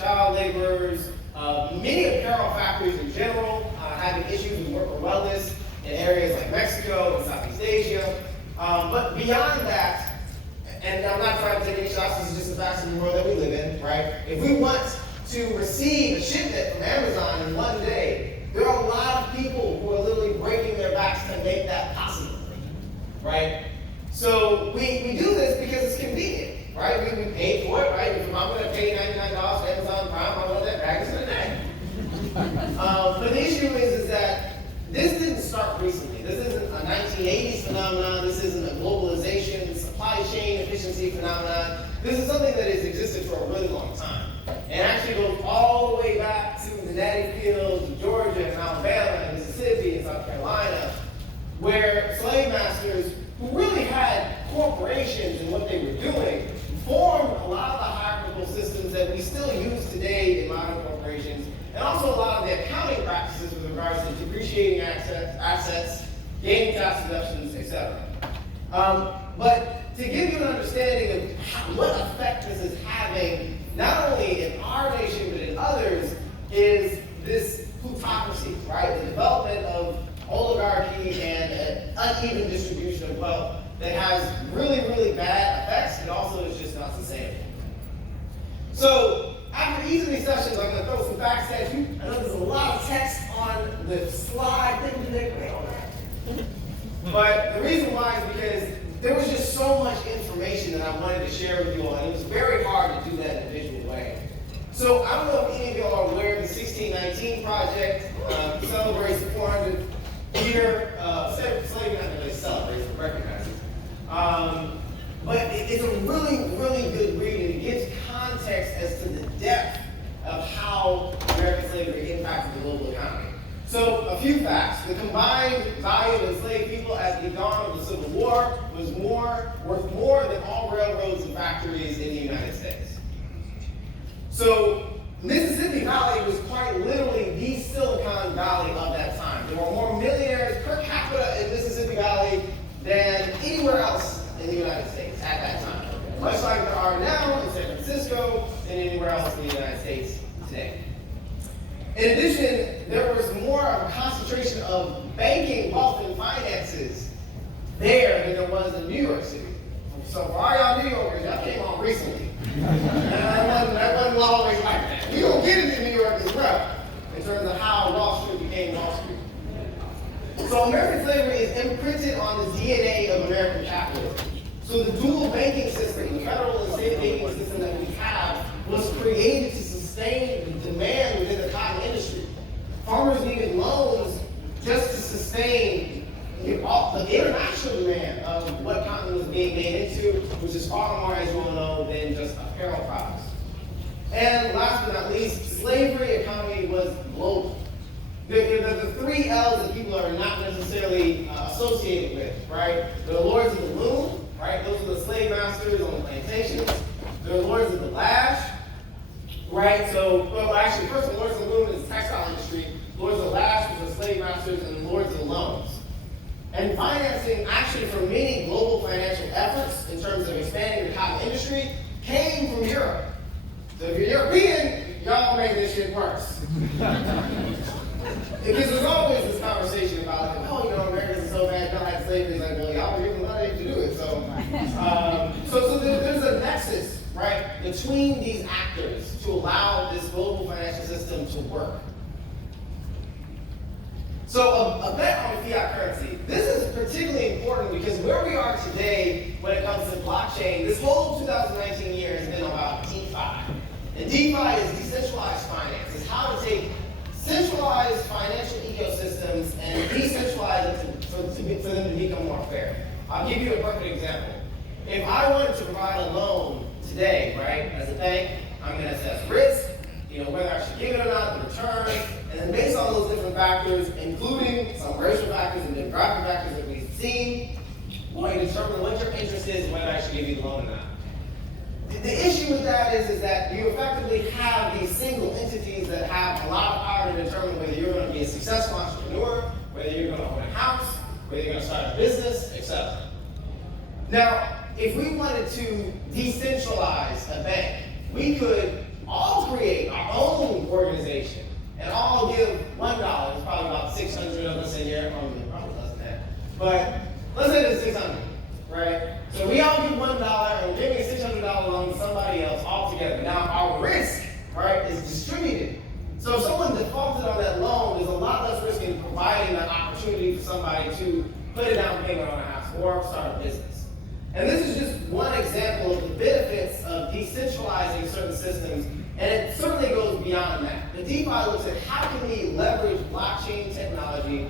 child laborers, many apparel factories in general having issues with worker wellness in areas like Mexico and Southeast Asia. But beyond that, and I'm not trying to take any shots, this is just the facts of the world that we live in, right? If we want to receive a shipment from Amazon in one day, there are a lot of people who are literally breaking their backs to make that possible, right? So we do this because it's convenient, right? We pay for it, right? If I'm going to pay $99 for Amazon Prime, I want that package in a day. But the issue is that this didn't start recently. This isn't a 1980s phenomenon. This isn't a globalization, supply chain efficiency phenomenon. This is something that has existed for a really long time. And actually goes all the way back to the natty fields of Georgia and Alabama and Mississippi and South Carolina, where slave masters who really had corporations and what they were doing formed a lot of the hierarchical systems that we still use today in modern corporations, and also a lot of the accounting practices with regards to depreciating assets, gaining tax deductions, etc. But to give you an understanding of what effect this is having, not only in our nation but in others, is this plutocracy, right? The development of oligarchy and an uneven distribution of wealth that has really, really bad effects, and also is just not sustainable. So after each of these sessions, I'm going to throw some facts at you. I know there's a lot of text on the slide. But the reason why is because there was just so much information that I wanted to share with you all, and it was very hard to do that in a visual way. So I don't know if any of you all are aware of the 1619 Project. Celebrates the 400th year of slavery. Not really celebrates, but recognizes. But it's a really, really good read, and it gives context as to the depth of how American slavery impacted the global economy. So, a few facts. The combined value of enslaved people at the dawn of the Civil War was worth more than all railroads and factories in the United States. So, Mississippi Valley was quite literally the Silicon Valley of that time. There were more millionaires per capita in Mississippi Valley than anywhere else in the United States at that time. Much like there are now in San Francisco and anywhere else in the United States today. In addition, there was more of a concentration of banking, wealth, and finances there than there was in New York City. So for all y'all New Yorkers, y'all came on recently. that wasn't always like that. We don't get into New York as well in terms of how Wall Street became Wall Street. So American slavery is imprinted on the DNA of American capitalism. So the dual banking system, the federal and state banking system that we have, was created to sustain the demand within the cotton industry. Farmers needed loans just to sustain the international demand of what cotton was being made into, which is far more, as you all know, than just apparel products. And last but not least, slavery economy was global. The three L's that people are not necessarily associated with, right? The lords of the loom, right? Those are the slave masters on the plantations. The lords of the lash, right? So, well, actually, first, the lords of the loom is the textile industry. Lords of the lash was the slave masters, and the lords of the loans. And financing, actually, for many global financial efforts in terms of expanding the cotton industry, came from Europe. So if you're European, y'all make this shit worse. Because there's always this conversation about, like, oh, you know, Americans are so bad, y'all had slavery. It's like, well, y'all were given money to do it. So there's a nexus, right, between these actors to allow this global financial system to work. So a bet on fiat currency. This is particularly important because where we are today when it comes to blockchain, this whole 2019 year has been about DeFi. And DeFi is decentralized finance. It's how to take centralized financial ecosystems and decentralize it for them to become more fair. I'll give you a perfect example. If I wanted to provide a loan today, right, as a bank, I'm going to assess risk, whether I should give it or not, the return, and then based on those different factors, including some racial factors and demographic factors that we've seen, I'm going to determine what your interest is and whether I should give you the loan or not. The issue with that is that you effectively have these single entities that have a lot of power to determine whether you're going to be a successful entrepreneur, whether you're going to own a house, whether you're going to start a business, etc. Now, if we wanted to decentralize a bank, we could all create our and all give $1. There's probably about 600 of us in here, probably less than that. But let's say there's 600, right? So we all give $1 and we're giving a $600 loan to somebody else all together. Now our risk, right, is distributed. So if someone defaulted on that loan, there's a lot less risk in providing that opportunity for somebody to put a down payment on a house or start a business. And this is just one example of the benefits of decentralizing certain systems, and it certainly goes beyond that. The DeFi looks at how can we leverage blockchain technology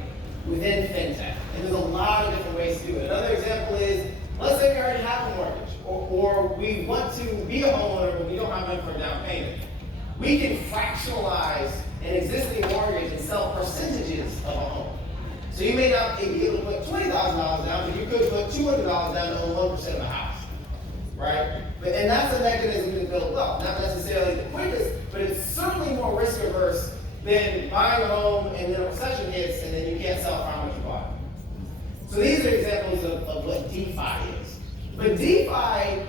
within fintech, and there's a lot of different ways to do it. Another example is, let's say we already have a mortgage, or we want to be a homeowner, but we don't have money for a down payment. We can fractionalize an existing mortgage and sell percentages of a home. So you may not be able to put $20,000 down, but you could put $200 down to own 1% of the house, right? And that's a mechanism to build wealth. Not necessarily the quickest, but it's certainly more risk averse than buying a home and then a recession hits and then you can't sell for how much you bought. So these are examples of what DeFi is. But DeFi,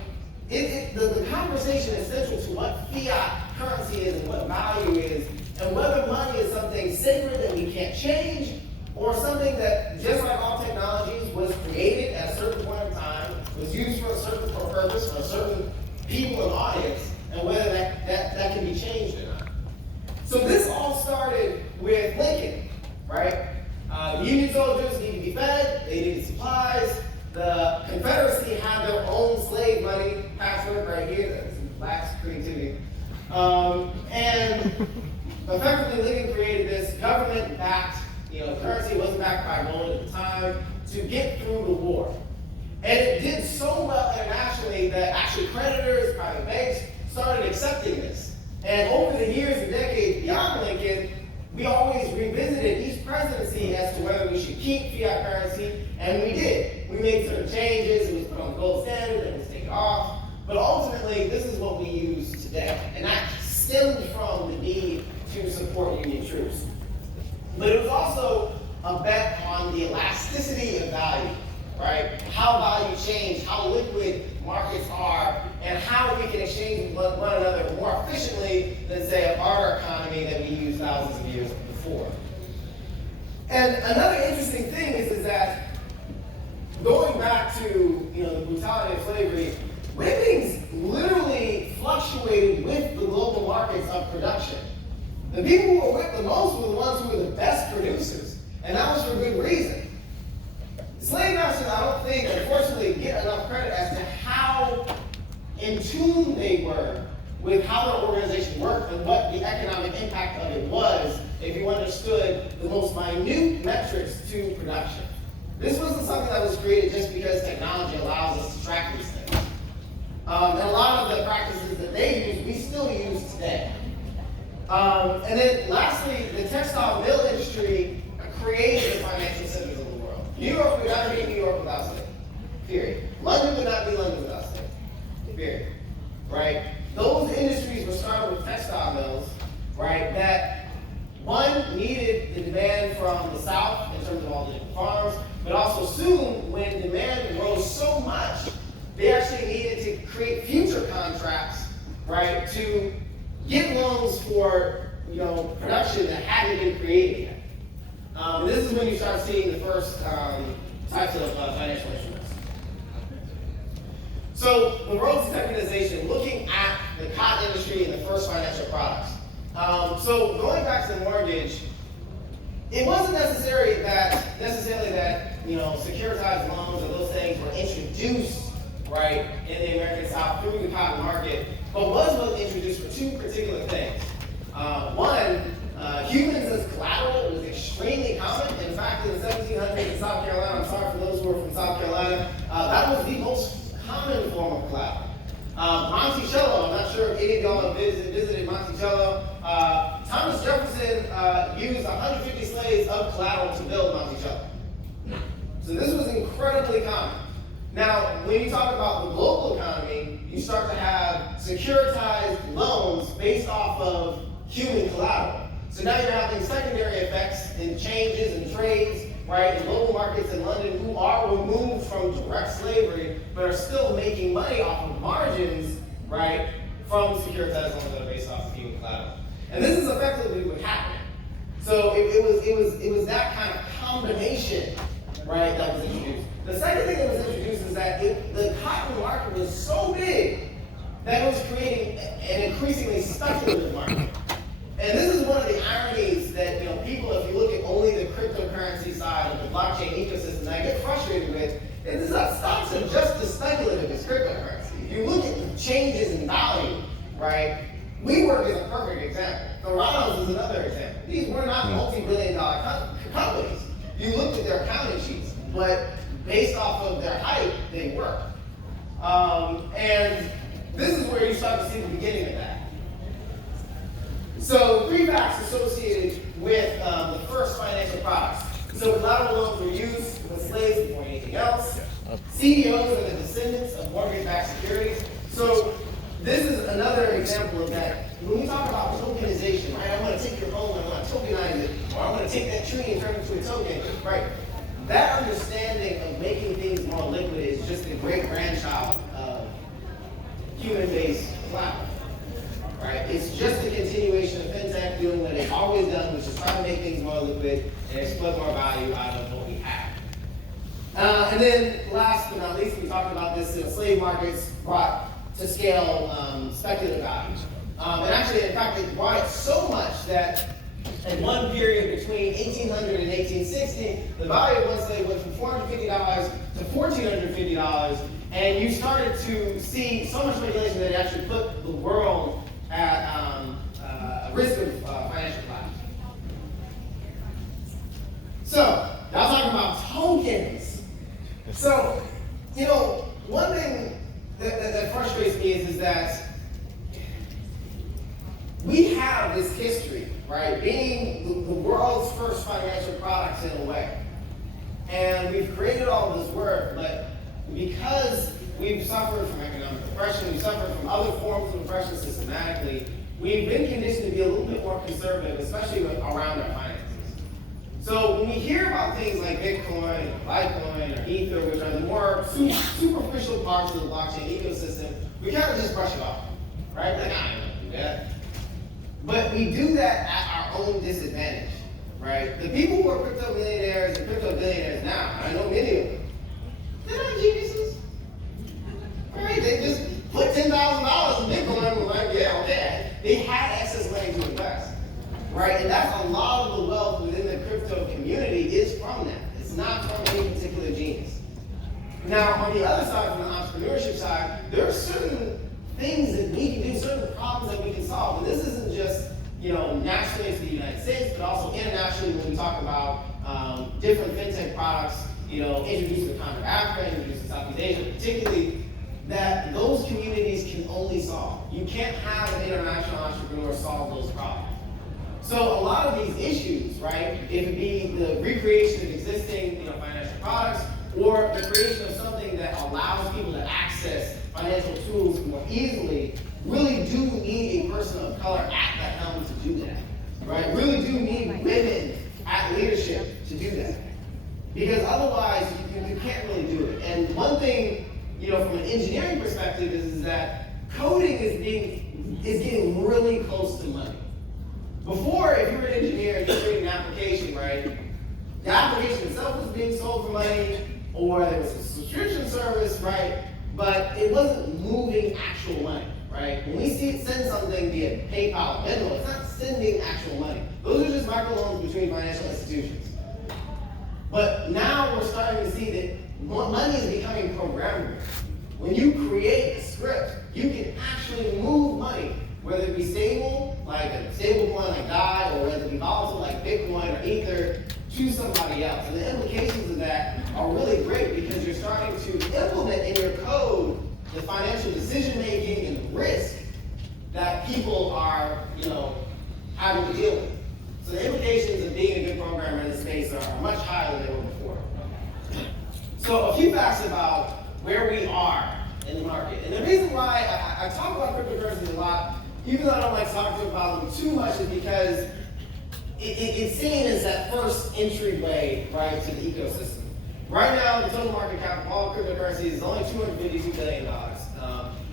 the conversation is central to what fiat currency is and what value is, and whether money is something sacred that we can't change, or something that, just like all technologies, was created at a certain point in time, was used for a certain purpose, for a certain people and audience, and whether that can be changed or not. So this all started with Lincoln, right? The Union soldiers needed to be fed, they needed supplies. The Confederacy had their own slave money, password right here, that's lax creativity. And effectively Lincoln created this government-backed, currency wasn't backed by gold at the time, to get through the war. And it did so well internationally that actually creditors, private banks, started accepting this. And over the years and decades beyond Lincoln, we always revisited each presidency as to whether we should keep fiat currency, and we did. We made certain changes, it was put on the gold standard, and it was taken off. But ultimately, this is what we use today. And that stemmed from the need to support Union troops. But it was also a bet on the elasticity of value, right? How value changed, how liquid markets are, and how we can exchange with one another more efficiently than, say, a barter economy that we used thousands of years before. And another interesting thing is that going back to the brutality of slavery, whippings literally fluctuated with the global markets of production. The people who were whipped the most were the ones who were the best producers, and that was for good reason. Slave masters, I don't think, unfortunately, get enough credit as to how in tune they were with how their organization worked and what the economic impact of it was if you understood the most minute metrics to production. This wasn't something that was created just because technology allows us to track these things. And a lot of the practices that they use, we still use today. And then lastly, the textile mill industry created the financial centers of the world. New York would not be New York without slavery, period. London would not be London without slavery, period. Right? Those industries were started with textile mills, right, that one needed the demand from the South in terms of all the different farms, but also soon, when demand rose so much, they actually needed to create future contracts, right, to get loans for production that hadn't been created yet. And this is when you start seeing the first types of financial instruments. So the road to tokenization, looking at the cotton industry and the first financial products. So going back to the mortgage, it wasn't necessarily that securitized loans or those things were introduced, right, in the American South through the cotton market, but was introduced for two particular things. One, humans as collateral was extremely common. In fact, in the 1700s in South Carolina, I'm sorry for those who are from South Carolina, that was the most common form of collateral. Monticello, I'm not sure if any of y'all have visited Monticello. Thomas Jefferson used 150 slaves of collateral to build Monticello. So this was incredibly common. Now, when you talk about the global economy, you start to have securitized loans based off of human collateral. So now you're having secondary effects in changes and trades, right, in global markets in London who are removed from direct slavery, but are still making money off of margins, right, from securitized loans that are based off of human collateral. And this is effectively what happened. So it was that kind of combination, right, that was introduced. The second thing that was introduced is that the cotton market was so big that it was creating an increasingly speculative market. And this is one of the ironies that, people, if you look at only the cryptocurrency side of the blockchain ecosystem, that I get frustrated with, is that stocks are just as speculative as cryptocurrency. If you look at the changes in value, right, WeWork is a perfect example. Theranos is another example. These were not multi-billion-dollar companies. You looked at their accounting sheets, but based off of their height, they were. And this is where you start to see the beginning of that. So 3 facts associated with the first financial products. So collateral loans were used with slaves before anything else. CDOs are the descendants of mortgage-backed securities. So this is another example of that. When we talk about tokenization, right? I want to take your home and I want to tokenize it, or I want to take that tree and turn it into a token, right? That understanding of making things more liquid is just a great grandchild of human-based collateral, right? It's just a continuation of fintech doing what they've always done, which is try to make things more liquid and exploit more value out of what we have. And then last but not least, we talked about this in slave markets brought to scale speculative values. And actually, in fact, it brought it so much that in one period between 1800 and 1860, the value of one slave went from $450 to $1,450, and you started to see so much regulation that it actually put the world at risk of financial collapse. So, y'all talking about tokens. So, one thing that frustrates me is that we have this history, right, being the world's first financial products in a way. And we've created all this work, but because we've suffered from economic depression, we've suffered from other forms of oppression systematically, we've been conditioned to be a little bit more conservative, especially around our finances. So when we hear about things like Bitcoin, or Litecoin, or Ether, which are the more superficial parts of the blockchain ecosystem, we kind of just brush it off, right? Like, I don't do that. But we do that at our own disadvantage, right? The people who are crypto millionaires and crypto billionaires now, I know many of them, they're not geniuses, right? They just put $10,000 in Bitcoin and were like, yeah, okay. They had excess money to invest, right? And that's a lot of the wealth within the crypto community is from that. It's not from any particular genius. Now, on the other side, from the entrepreneurship side, there are certain things that we can do, certain problems that we can solve. And this isn't just, nationally to the United States, but also internationally when we talk about different fintech products, introduced to the continent of Africa, introduced to Southeast Asia, particularly, that those communities can only solve. You can't have an international entrepreneur solve those problems. So a lot of these issues, right, if it be the recreation of existing financial products, or the creation of something that allows people to access financial tools more easily, really do need a person of color at the helm to do that, right? Really do need women at leadership to do that. Because otherwise, you can't really do it. And one thing, from an engineering perspective is that coding is getting really close to money. Before, if you were an engineer and you created an application, right, the application itself was being sold for money, or there was a subscription service, right, but it wasn't moving actual money, right? When we send something via PayPal, Venmo, it's not sending actual money. Those are just microloans between financial institutions. But now we're starting to see that money is becoming programmable. When you create a script, you can actually move money, whether it be stable, like a stable coin like DAI, or whether it be volatile like Bitcoin or Ether, to somebody else. And the implications of that are really great because you're starting to implement in your code the financial decision making and the risk that people are, having to deal with. So the implications of being a good programmer in this space are much higher than they were before. So a few facts about where we are in the market. And the reason why I talk about cryptocurrencies a lot, even though I don't like to talk about them too much, is because it's seen as that first entryway, right, to the ecosystem. Right now, the total market cap of all cryptocurrencies is only $252 billion.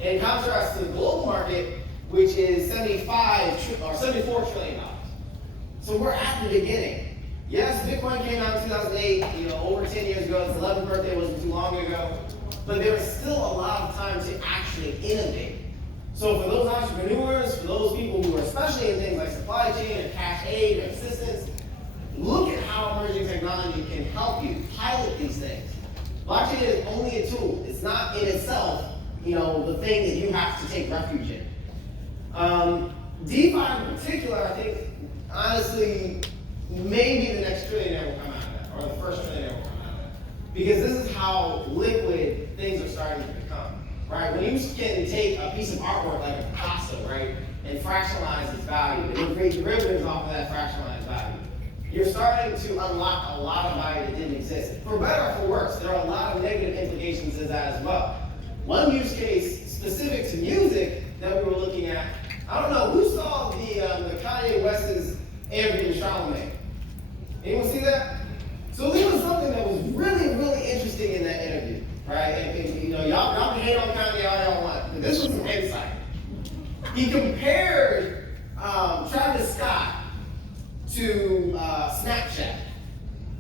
In contrast to the global market, which is $74 trillion. So we're at the beginning. Yes, Bitcoin came out in 2008, over 10 years ago. Its 11th birthday wasn't too long ago. But there is still a lot of time to actually innovate. So for those entrepreneurs, for those people who are especially in things like supply chain or cash aid or assistance, look at how emerging technology can help you pilot these things. Blockchain is only a tool. It's not in itself, the thing that you have to take refuge in. DeFi in particular, I think, honestly, maybe the next trillionaire will come out of that, or the first trillionaire will come out of that. Because this is how liquid things are starting to become, right? When you can take a piece of artwork like a Picasso, right, and fractionalize its value, and then create derivatives off of that fractionalized value, you're starting to unlock a lot of value that didn't exist. For better or for worse, there are a lot of negative implications to that as well. One use case specific to music that we were looking at, I don't know, who saw the Kanye West's interview with Charlamagne? Anyone see that? So there was something that was really, really interesting in that interview, right? And y'all can hate on Kanye all y'all want, but this was some insight. He compared Travis Scott to Snapchat.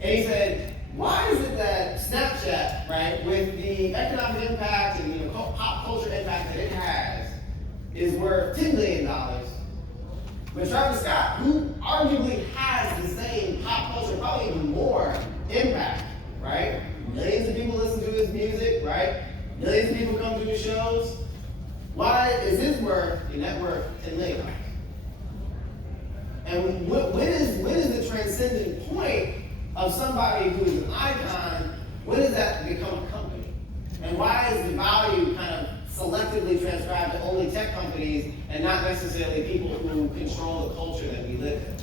And he said, why is it that Snapchat, right, with the economic impact and pop culture impact that it has, is worth $10 billion, but Travis Scott, who arguably has the same pop culture, probably even more impact, right? Millions of people listen to his music, right? Millions of people come to his shows. Why is his net worth $10 million? And when is the transcendent point of somebody who is an icon, when does that become a company? And why is the value kind of selectively transcribed to only tech companies and not necessarily people who control the culture that we live in?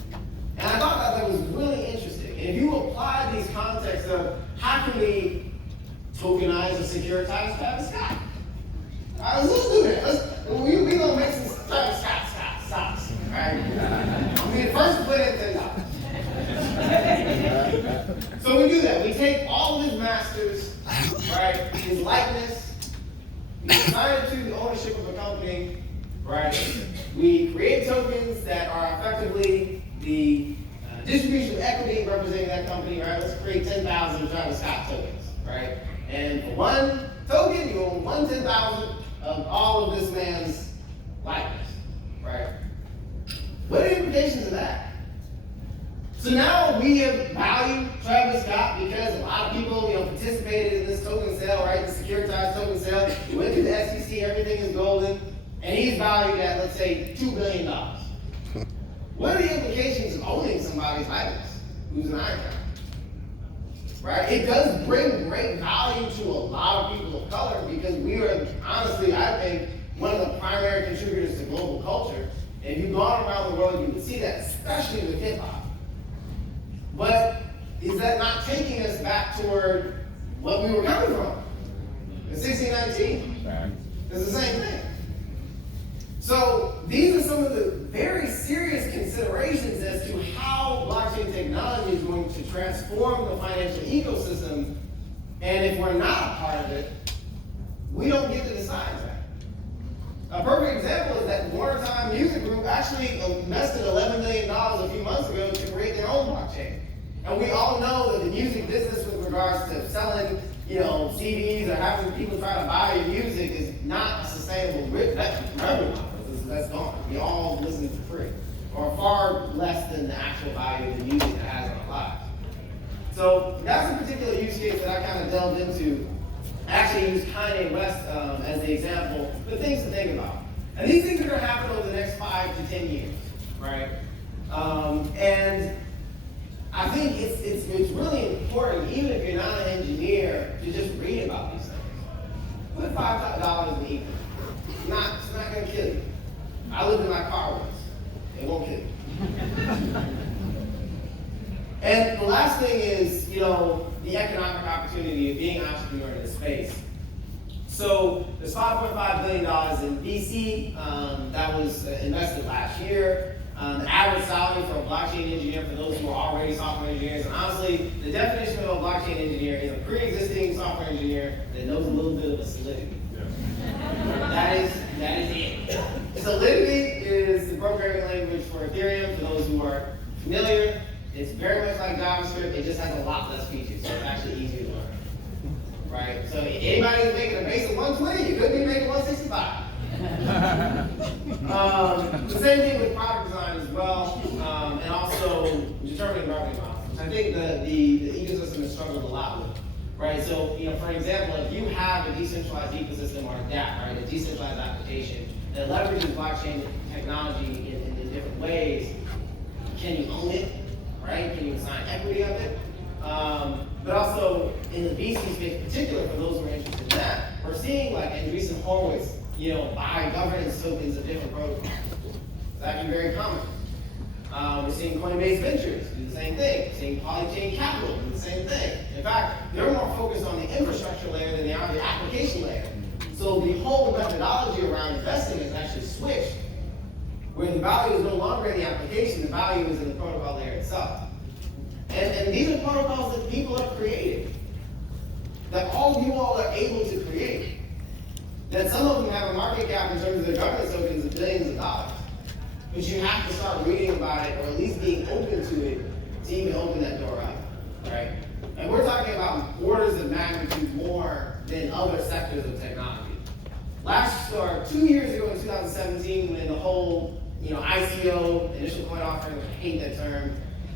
And I thought that was really interesting. And if you apply these contexts of how can we tokenize or securitize Travis Scott? All right, let's do that. We're going to make some Travis Scott stocks. Right? I'll be the first to put in $10. So we do that. We take all of his masters, right, his likeness, we assign it to the ownership of a company, right? We create tokens that are effectively the distribution of equity representing that company, right? Let's create 10,000 Travis Scott tokens, right? And for one token, you own 1/10,000 of all of this man's likeness, right? What are the implications of that? So now we have valued Travis Scott because a lot of people, participated in this token sale, right? The securitized token sale. We went through the SEC, everything is golden, and he's valued at, let's say, $2 billion. What are the implications of owning somebody's likeness who's an icon? Right? It does bring great value to a lot of people of color because we are, honestly, I think, one of the primary contributors to global culture. And if you've gone around the world, you can see that, especially with hip hop. But is that not taking us back toward what we were coming from in 1619? It's the same thing. So these are some of the very serious considerations as to how blockchain technology is going to transform the financial ecosystem. And if we're not a part of it, we don't get to decide that. A perfect example is that Wartime Music Group actually invested $11 million a few months ago to create their own blockchain. And we all know that the music business with regards to selling, CDs or having people try to buy your music is not a sustainable revenue model. That's gone. We all listen for free, or far less than the actual value of the music that has on our lives. So that's a particular use case that I kind of delved into. I actually used Kanye West as the example, the things to think about. And these things are going to happen over the next 5 to 10 years, right? And I think it's really important, even if you're not an engineer, to just read about these things. Put $5 in the ether. It's not going to kill you. I lived in my car once. It won't kill you. And the last thing is, the economic opportunity of being an entrepreneur in this space. So there's $5.5 billion in VC that was invested last year. The average salary for a blockchain engineer, for those who are already software engineers, and honestly, the definition of a blockchain engineer is a pre-existing software engineer that knows a little bit of a solidity. That is it. Solidity is the programming language for Ethereum, for those who are familiar. It's very much like JavaScript. It just has a lot less features, so it's actually easier to learn. Right? So anybody who's making a base of 120, you could be making 165. The same thing with product design as well, and also determining revenue models, which I think the ecosystem has struggled a lot with. Right? So, for example, if you have a decentralized ecosystem or a DApp, right, a decentralized application that leverages blockchain technology in different ways, can you own it? Right? Can you assign equity of it? But also in the VC space, in particular, for those who are interested in that, we're seeing like Andreessen Horowitz, buy governance tokens of different protocols. It's actually very common. We're seeing Coinbase Ventures do the same thing. We're seeing Polychain Capital do the same thing. In fact, they're more focused on the infrastructure layer than they are the application layer. So the whole methodology around investing has actually switched, where the value is no longer in the application, the value is in the protocol layer itself. And these are protocols that people have created, that all of you all are able to create, that some of them have a market cap in terms of their governance tokens of billions of dollars. But you have to start reading about it, or at least being open to it, to even open that door up, right? And we're talking about orders of magnitude more than other sectors of technology. 2 years ago in 2017, when the whole, ICO, initial coin offering, I hate that term,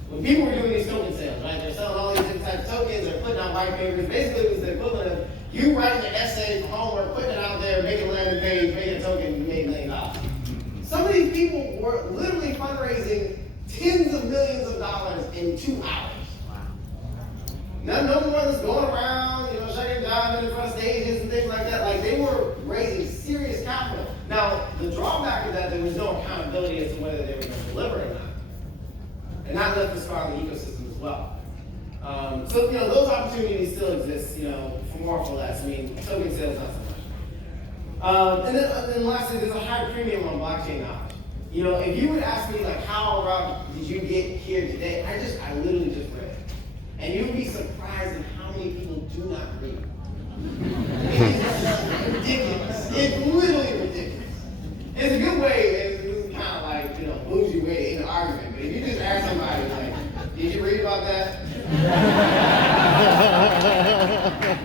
when people were doing these token sales, right? They're selling all these different types of tokens, they're putting out white papers. Basically, it was the equivalent of you writing an essay for homework, putting it out there, making a landing page, making a token, you made $1 million. Some of these people were literally fundraising tens of millions of dollars in 2 hours. Wow. No more that's going around, shaking down in the front stages and things like that. Like, they were raising serious capital. Now, the drawback of that, there was no accountability as to whether they were going to deliver or not. And that left the scar on the ecosystem as well. So, those opportunities still exist, for more or for less. I mean, token sales, not so much. And then lastly, there's a high premium on blockchain knowledge. If you would ask me, like, how around did you get here today, I literally just read. And you'd be surprised at how many people do not read. It's ridiculous. It's literally ridiculous. It's a good way, it's kind of like, bougie way to end the argument. But if you just ask somebody, like, did you read about that?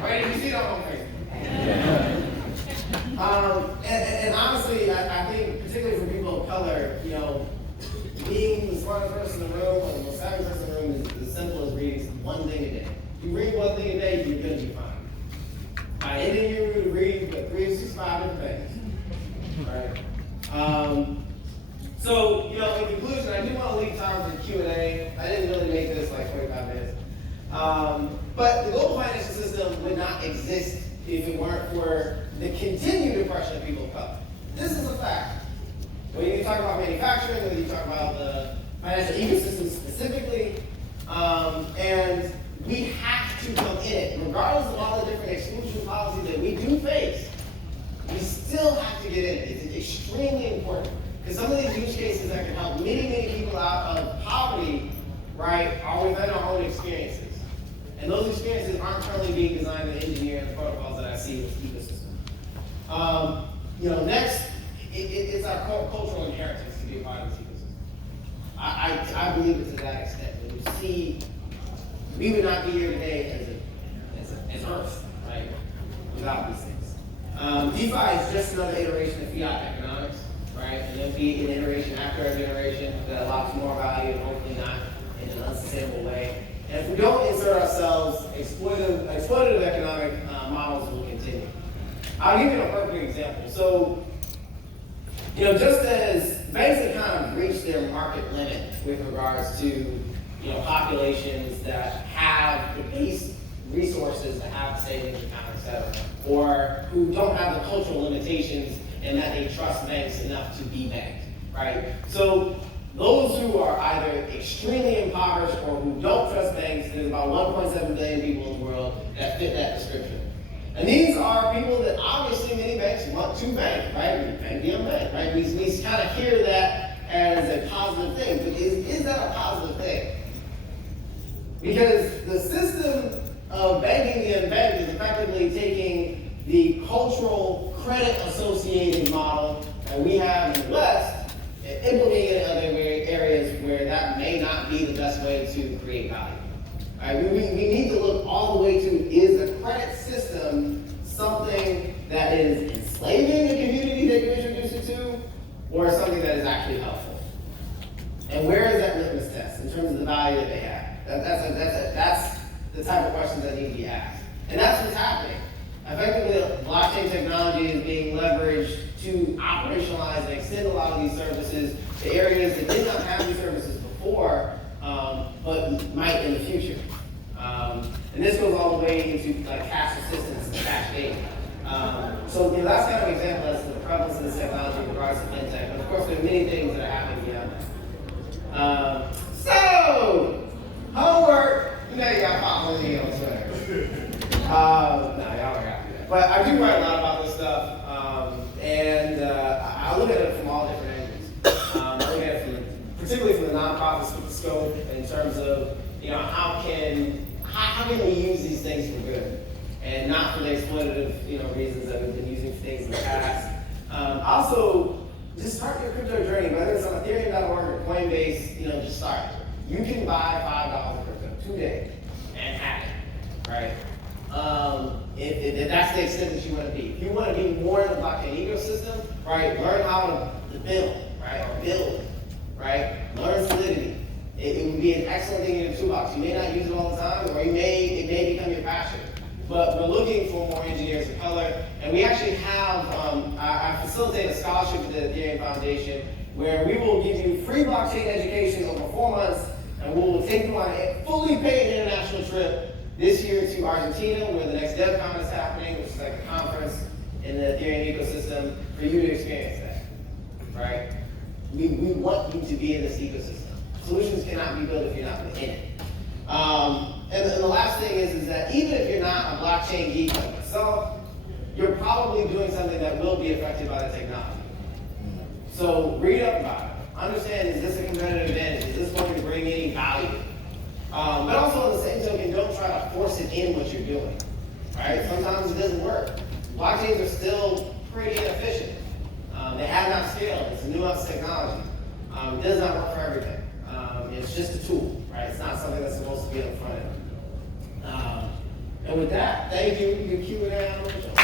Right? Did you see that on Facebook? And honestly, I think, particularly for people of color, being the smartest person in the room or the most savvy person in the room is as simple as reading one thing a day. If you read one thing a day, you're going to be fine. By ending your to read 365 different things. Right? So, in conclusion, I do want to leave time for Q&A. I didn't really make this like 45 minutes. But the global financial system would not exist if it weren't for the continued oppression of people of color. This is a fact. When you talk about manufacturing, when you talk about the financial ecosystem specifically, and we have to come in it, regardless of all the different exclusion policies that we do face, we still have to get in it. It's extremely important. Because some of these use cases that can help many, many people out of poverty, right, are within our own experiences. And those experiences aren't currently being designed and engineered in the protocols that I see with the ecosystem. Next, it's our cultural inheritance to be a part of this ecosystem. I believe it to that extent. When you see, we would not be here today as Earth, right, without these things. DeFi is just another iteration of fiat economics, right? And there'll be an iteration after a generation that unlocks more value and hopefully not in an unsustainable way. And if we don't insert ourselves, exploitative economic models will continue. I'll give you a perfect example. So, just as banks have kind of reached their market limit with regards to, populations that have the base resources to have a savings account, et cetera, or who don't have the cultural limitations and that they trust banks enough to be banked, right? So those who are either extremely impoverished or who don't trust banks, there's about 1.7 billion people in the world that fit that description. And these are people that obviously many banks want to bank, right? Bank the unbanked, right? We kind of hear that as a positive thing, but is that a positive thing? Because the system of banking the unbanked is effectively taking the cultural credit associated model that we have in the West and implementing it in other areas where that may not be best way to create value. Right? We need to look all the way to, is the credit system something that is enslaving the community that you introduce it to, or something that is actually helpful? And where is that litmus test in terms of the value that they have? That's the type of questions that need to be asked. And that's what's happening. Effectively, blockchain technology is being leveraged to operationalize and extend a lot of these services to areas that did not have these services before, but might in the future. And this goes all the way into like cash assistance and cash data. So that's kind of an example as to the prevalence of this technology in regards to fintech. But of course, there are many things that are happening beyond that. So, homework. You know you got to follow me on Twitter. No, y'all don't got to do that. But I do write a lot about this stuff. And I look at it from all different angles. I look at it particularly from the nonprofit scope in terms of, how can we use these things for good and not for the exploitative, reasons that we've been using things in the past. Also, just start your crypto journey, whether it's on Ethereum.org or Coinbase, just start. You can buy $5 of crypto today and have it, right? If that's the extent that you want to be. If you want to be more in the blockchain ecosystem, right, learn how to build, right, or build, right? Learn Solidity. It would be an excellent thing in your toolbox. You may not use it all the time, or it may become your passion. But we're looking for more engineers of color, and we actually have, I facilitate a scholarship with the Ethereum Foundation where we will give you free blockchain education over 4 months, and we will take you on a fully paid international trip this year to Argentina, where the next DevCon is happening, which is like a conference in the Ethereum ecosystem, for you to experience that, right? We want you to be in this ecosystem. Solutions cannot be built if you're not in it. And the last thing is that even if you're not a blockchain geek like myself, you're probably doing something that will be affected by the technology. So read up about it. Understand, is this a competitive advantage? Is this going to bring any value? But also on the same token, don't try to force it in what you're doing. Right? Sometimes it doesn't work. Blockchains are still pretty inefficient. They have not scaled. It's a nuanced technology. It does not work for everything. It's just a tool, right? It's not something that's supposed to be on the front end. And with that, thank you. Your Q&A.